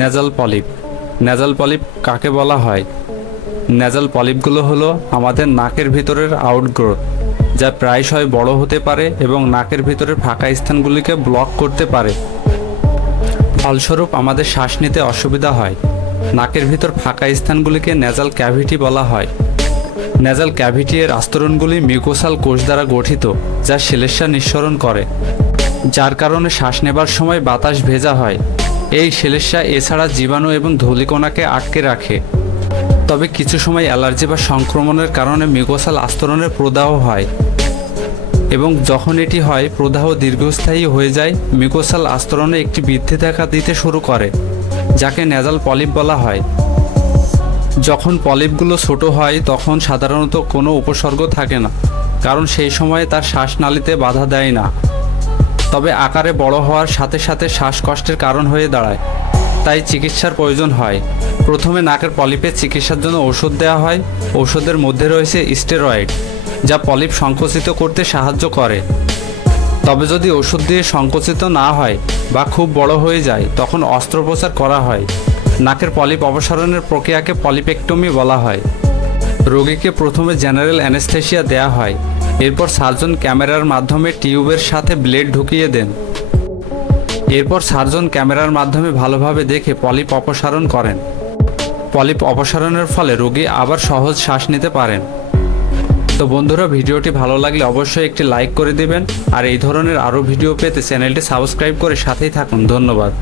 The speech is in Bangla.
Nasal polyp. নেজাল পলিপ কাকে বলা হয়? নেজাল পলিপগুলো হলো আমাদের নাকের ভিতরের আউটগ্রোথ, যা প্রায়শই বড় হতে পারে এবং নাকের ভিতরের ফাঁকা স্থানগুলিকে ব্লক করতে পারে। ফলস্বরূপ আমাদের শ্বাস নিতে অসুবিধা হয়। নাকের ভিতর ফাঁকা স্থানগুলিকে নেজাল ক্যাভিটি বলা হয়। নেজাল ক্যাভিটি এর আস্তরণগুলি মিউকোসাল কোষ দ্বারা গঠিত, যা শ্লেষ্মা নিঃসরণ করে, যার কারণে শ্বাস নেবার সময় বাতাস ভেজা হয়। এই শ্লেষ্মা এছাড়া জীবাণু এবং ধূলিকণাকে আটকে রাখে। তবে কিছু সময় অ্যালার্জি বা সংক্রমণের কারণে মিউকোসাল আস্তরণের প্রদাহ হয়, এবং যখন এটি হয় প্রদাহ দীর্ঘস্থায়ী হয়ে যায়, মিউকোসাল আস্তরণে একটি বৃদ্ধি দেখা দিতে শুরু করে, যাকে নেজাল পলিপ বলা হয়। যখন পলিপগুলো ছোট হয় তখন সাধারণত কোনো উপসর্গ থাকে না, কারণ সেই সময়ে তার শ্বাসনালীতে বাধা দেয় না। তবে আকারে বড় হওয়ার সাথে সাথে শ্বাসকষ্টের কারণ হয়ে দাঁড়ায়, তাই চিকিৎসার প্রয়োজন হয়। প্রথমে নাকের পলিপের চিকিৎসার জন্য ওষুধ দেওয়া হয়। ওষুধের মধ্যে রয়েছে স্টেরয়েড, যা পলিপ সংকুচিত করতে সাহায্য করে। তবে যদি ওষুধ দিয়ে সংকুচিত না হয় বা খুব বড় হয়ে যায়, তখন অস্ত্রোপচার করা হয়। নাকের পলিপ অপসারণের প্রক্রিয়াকে পলিপেক্টমি বলা হয়। রোগীকে প্রথমে জেনারেল অ্যানেস্থেসিয়া দেওয়া হয়, এরপর সার্জন ক্যামেরার মাধ্যমে টিউবের সাথে ব্লেড ঢুকিয়ে দেন। এরপর সার্জন ক্যামেরার মাধ্যমে ভালোভাবে দেখে পলিপ অপসারণ করেন। পলিপ অপসারণের ফলে রোগী আবার সহজ শ্বাস নিতে পারেন। তো বন্ধুরা, ভিডিওটি ভালো লাগলে অবশ্যই একটি লাইক করে দিবেন, আর এই ধরনের আরও ভিডিও পেতে চ্যানেলটি সাবস্ক্রাইব করে সাথেই থাকুন। ধন্যবাদ।